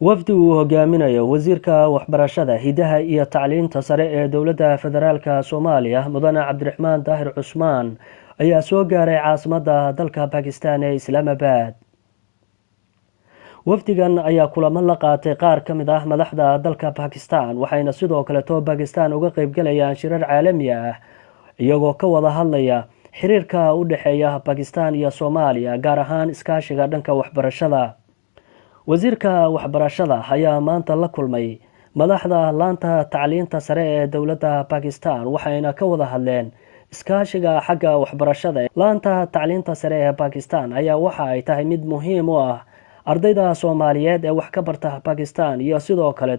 wafdi uu hogaaminayo wasiirka waxbarashada hidaha iyo tacliinta sare ee dowladda federaalka Soomaaliya mudane Cabdiraxmaan Daahir Cusmaan ayaa soo gaaray caasimadda dalka Pakistan ee Islamabad. wafdigan ayaa kulamo la qaatay qaar ka mid ah madaxda dalka Pakistan waxayna sidoo kale Pakistan uga qaybgalayaan shirar caalami ah iyagoo ka wada hadlaya xiriirka u dhaxeeya Pakistan iyo Soomaaliya gaar ahaan iskaashiga dhanka waxbarashada. wasiirka waxbarashada ayaa maanta la kulmay madaxda laanta tacliinta sare ee dowladda Pakistan waxayna ka wada hadleen iskaashiga xagga waxbarashada. laanta tacliinta sare ee Pakistan ayaa waxa ay tahay mid muhiim u ah ardayda Soomaaliyeed ee wax ka barta Pakistan iyo sidoo kale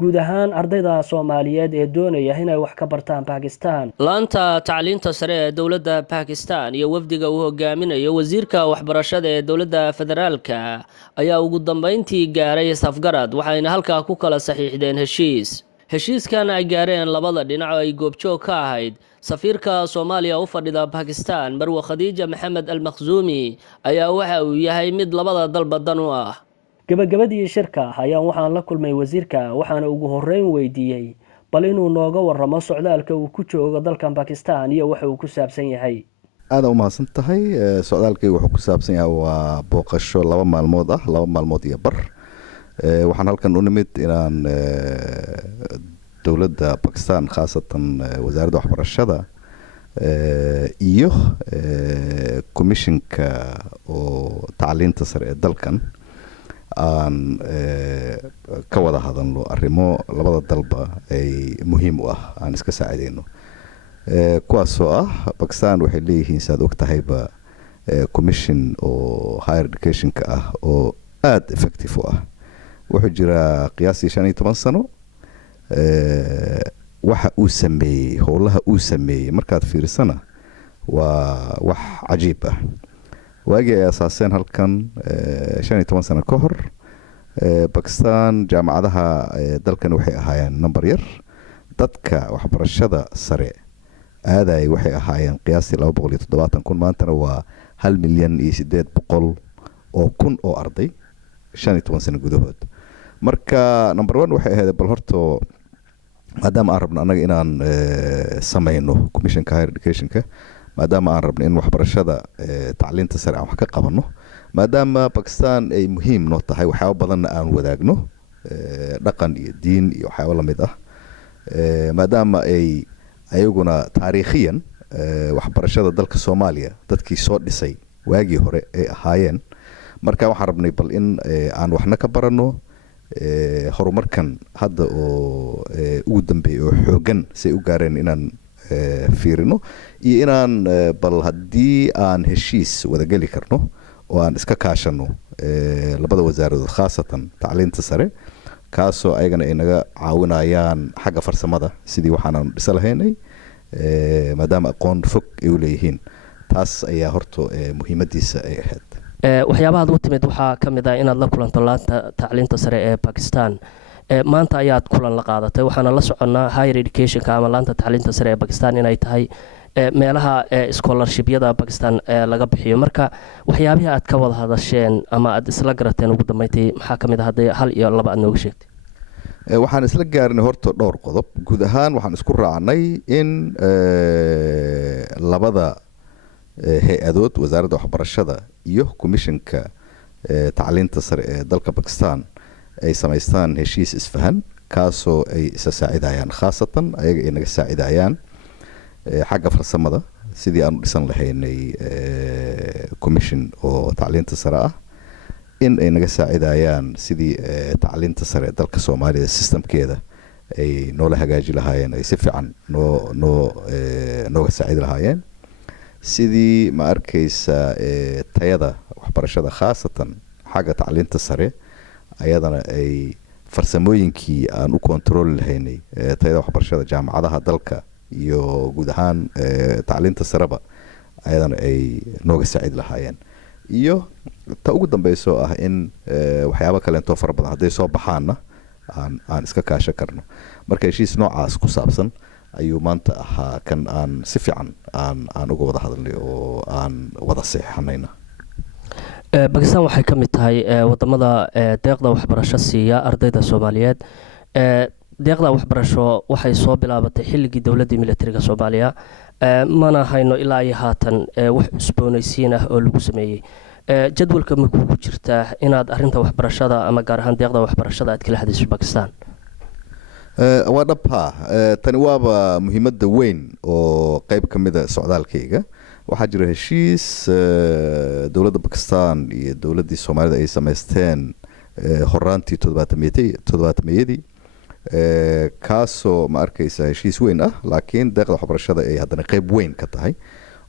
guud ahaan ardayda Soomaaliyeed ee doonaya inay wax ka bartaan Pakistan. laanta tacliinta sare ee dowladda Pakistan iyo wafdiga uu hogaaminayo wasiirka waxbarashada ee dowladda federaalka ayaa ugu dambeyntii gaaray safgarad waxayna halkaa ku kala saxiixdeen heshiiskan ay gaareen labada dhinac oo ay goobjoog ka ahayd safiirka Soomaaliya u fadhida Pakistan Marwa Khadija Maxamed Al-Makhzumi ayaa waxa uu yahay mid labada dalba dan u ah. gabagabadii shirka ayaan waxaan la kulmay wasiirka waxaana ugu horeyn weydiiyay bal inuu nooga warramo socdaalka uu ku joogo dalkan Pakistan iyo waxa uu ku saabsan yahay. aad u mahadsan tahay. socdaalkay wuxuu ku saabsan yahay waa booqasho 2 maalmood ah 2 maalmood iyo bar. waxaan halkan u nimid inaan dowladda Pakistan khaasatan wasaaradda waxbarashada iyo komishinka oo tacliinta sare ee dalkan aan ka wada hadalno arrimo labada dalba ay muhiim u ah aan iska saacideyno. kuwaasoo ah Pakistan waxay leeyihiin saad og tahayba commission oo higher educationka ah oo aad effective u ah. wuxuu jiraa qiyaastii 15 sano. waxa uu sameeyey howlaha uu sameeyey markaad fiirsana waa wax cajiib ah. waagii ay asaaseen halkan 15 sano ka hor Pakistan jaamacadaha dalkan waxay ahaayeen number yar. dadka waxbarashada sare aaday waxay ahaayeen qiyaastii 270,000 maantana waa 1,800,000 oo arday 15 sano gudahood. marka number 1 waxay ahayd bal horto maadaama aan rabno anaga inaan samayno commissionka higher educationka maadaama aan rabno in waxbarashada tacliinta sare aan wax ka qabanno maadaama Pakistan ay muhiim noo tahay waxyaabo badan aan wadaagno dhaqan iyo diin iyo waxyaabo la mid ah maadaama ay ayaguna taariikhiyan waxbarashada dalka Soomaaliya dadkii soo dhisay waagii hore ay ahaayeen. marka waxaan rabnay bal in aan waxna ka barano horumarkan hadda oo ugu dambeeyay oo xoogan say u gaareen inaan fiirino iyo inaan bal haddii aan heshiis wada geli karno oo aan iska kaashano labada wasaaradood khaasatan tacliinta sare kaasoo ayagana ay naga caawinayaan xagga farsamada sidii waxaan dhisa lahaynay maadaama aqoon fog ay u leeyihiin. taas ayaa horto muhiimadiisa ay ahayd. waxyaabaha ugu timid waxaa ka mid ah inaad la kulanto laanta tacliinta sare ee Pakistan. maanta ayaad kulan la qaadatay waxaana la soconnaa higher educationka ama laanta tacliinta sare ee Pakistan inay tahay meelaha scholarshipyada Pakistan laga bixiyo. marka waxyaabaha aad ka wada hadasheen ama aad isla garateen ugu dambeyntii maxaa ka mid ah haddii hal iyo laba aad nooga sheegtay? waxaan isla gaarnay horta dhowr qodob. guud ahaan waxaan isku raacnay in labada hay-adood wasaaradda waxbarashada iyo komishinka tacliinta sare ee dalka Pakistan ay samaystaan heshiis isfahan kaasoo ay isa saacidayaan khaasatan ayaga ay naga saacidayaan xagga farsamada sidii aan u dhisan lahaynay commission oo tacliinta sare ah in ay naga saacidayaan sidii tacliinta sare ee dalka Soomaaliya systemkeeda ay noola hagaaji lahaayeen ay si fiican nooga saacidi lahaayeen sidii ma arkaysa tayada waxbarashada khaasatan xagga tacliinta sare ayadana ay farsamooyinkii aan u control lahaynay tayada waxbarashada jaamacadaha dalka iyo guud ahaan tacliinta sareba ayadana ay nooga saacid lahaayeen. iyo ta ugu dambayso ah in waxyaabo kale intoo fara badan hadday soo baxaanna aan iska kaashan karno. marka heshiis noocaas ku saabsan ayuu maanta ahaa kan aan si fiican aan uga wada hadalnay oo aan wada saxiixanayna. bakistan waxay ka mid tahay wadamada deeqda waxbarasho siiya ardayda soomaaliyeed. deeqda waxbarasho waxay soo bilaabatay xilligii dowladii militariga soomaaliya, mana hayno ilaa iyo haatan wax cusboonaysiin ah oo lagu sameeyey. jadwalka ma kugu jirtaa inaad arinta waxbarashada ama gaar ahaan deeqda waxbarashada aad kala hadayso bakistan? waa dhabha, tani waaba muhiimada weyn oo qeyb ka mida socdaalkayga. waxaa jira heshiis dowladda bakistan iyo dowladii soomaalida ay samaysteen horaantii todobaatameyadii, kaasoo ma arkaysa heshiis weyn ah, laakiin deeqda waxbarashada ay haddana qeyb weyn ka tahay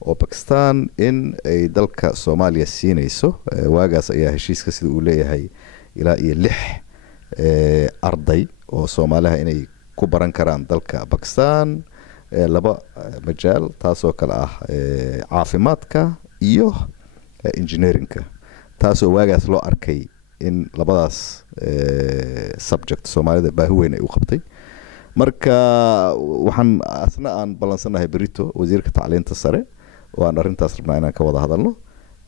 oo bakistan in ay dalka soomaaliya siinayso. waagaas ayaa heshiiska sida uu leeyahay ilaa iyo 6 arday oo soomaaliha inay ku baran karaan dalka bakistan 2 majaal, taasoo kale ah caafimaadka iyo engineerinka, taasoo waagaas loo arkay in labadaas subject soomaalida baahi weyn ay u qabtay. marka waxaan asna aan ballansanahay berito wasiirka tacliinta sare oo aan arrintaas rabnaa inaan ka wada hadalno.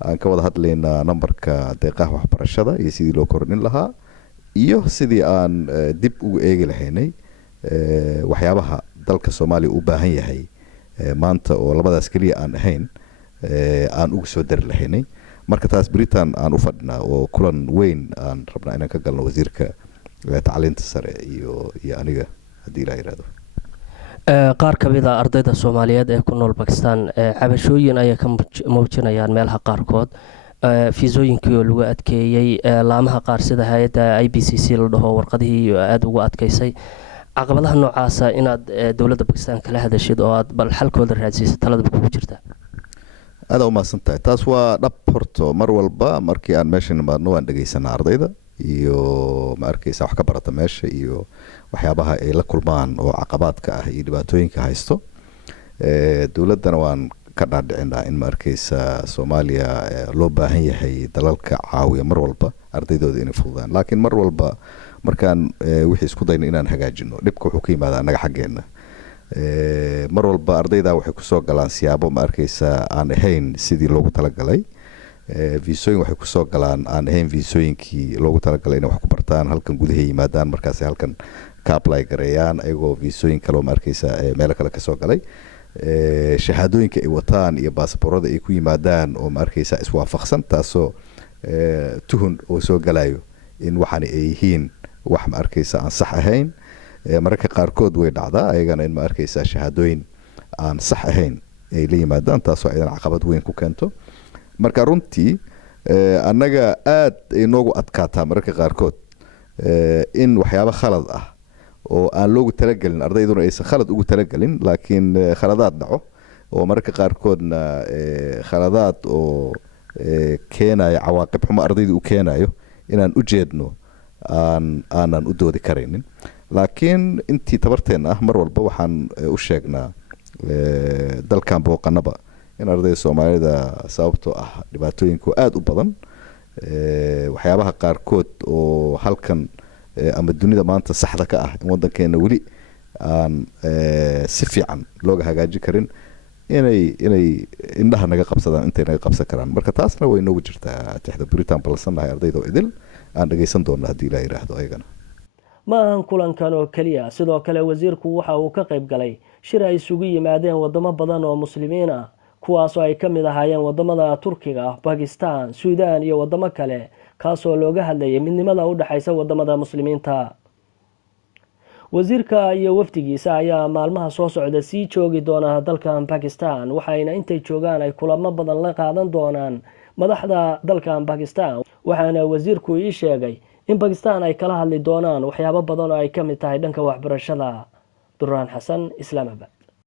aan ka wada hadlaynaa nambarka deeqaha waxbarashada iyo sidii loo kordhin lahaa, iyo sidii aan dib ugu eegi lahaynay waxyaabaha dalka soomaaliya u baahan yahay maanta oo labadaas keliya aan ahayn, aan ugu soo dari lahaynay. marka taas beritaan aan u fadhinaa oo kulan weyn aan rabnaa inaan ka galno wasiirka tacliinta sare iyo aniga haddii ilaa yidhahdo. qaar ka mid a ardayda soomaaliyeed ee ku nool bakistan cabashooyin ayay ka muujinayaan meelaha qaarkood, fiisooyinkii oo lagu adkeeyey, laamaha qaar sida hay-adda IBCC la dhaho warqadihii aada ugu adkeysay. caqabadaha noocaasa inaad dowladda bakistan kala hadashid oo aad bal xalkooda raadsiisa taladaba kugu jirta? aada umahadsan tahay. taas waa dhab. horto mar walba markii aan meesha nimaadno waan dhegeysanaa ardayda iyo ma arkaysa wax ka barata meesha iyo waxyaabaha ay la kulmaan oo caqabaadka ah iyo dhibaatooyinka haysto. dowladdana waan ka dhaadhicinaa in ma arkaysa soomaaliya loo baahan yahay dalalka caawiya mar walba ardaydooda inay fududaan, laakiin mar walba markaan wixii isku dayno inaan hagaajino dhibka wuxuu ka yimaada annaga xaggeena. mar walba ardayda waxay kusoo galaan siyaabo ma arkaysa aan ahayn sidii loogu talagalay. viisooyin waxay kusoo galaan aan ahayn viisooyinkii loogu talagalay inay wax ku bartaan, halkan gudahay yimaadaan, markaas halkan ka apply gareeyaan ayagoo viisooyin kale ma arkaysa meelo kale kasoo galay. shahaadooyinka ay wataan iyo baasaboorada ay ku yimaadaan oo ma arkaysa iswaafaqsan, taasoo tuhun oo soo galayo in waxaana ay yihiin wax ma arkaysa aan sax ahayn. mararka qaarkood way dhacdaa ayagana in ma arkaysa shahaadooyin aan sax ahayn ay la yimaadaan, taasoo aydan caqabad weyn ku keento. marka runtii annaga aad ay noogu adkaataa mararka qaarkood in waxyaabo khalad ah oo aan loogu talagelin, ardayduna aysan khalad ugu talagelin, laakiin khaladaad dhaco oo mararka qaarkoodna khaladaad oo keenayo cawaaqib xumo ardayda u keenayo inaan u jeedno aanan u doodi karaynin. laakiin intii tabarteena ah mar walba waxaan u sheegnaa dalkan booqanaba in ardayda soomaalida sababtoo ah dhibaatooyinku aada u badan, waxyaabaha qaarkood oo halkan ama dunida maanta saxda ka ah in wadankeena weli aan si fiican looga hagaajin karin, inay indhaha naga qabsadaan intay naga qabsan karaan. marka taasna way noogu jirtaa tixda beritaan ballansannahay ardayda oo idil aan dhageysan doonno haddii ilaa yidhaahdo ayagana. ma ahan kulankan oo keliya, sidoo kale wasiirku waxa uu ka qayb galay shir ay isugu yimaadeen wadamo badan oo muslimiin ah, kuwaasoo ay ka mid ahaayeen wadamada turkiga, bakistan, suudaan iyo wadamo kale, kaasoo looga hadlayay midnimada u dhexaysa wadamada muslimiinta. wasiirka iyo wafdigiisa ayaa maalmaha soo socda sii joogi doona dalkan bakistan, waxayna intay joogaan ay kulamo badan la qaadan doonaan madaxda dalkan bakistan. waxaana wasiirku ii sheegay in bakistan ay kala hadli doonaan waxyaabo badan oo ay ka mid tahay dhanka waxbarashada. duraan xasan, Islaamabad.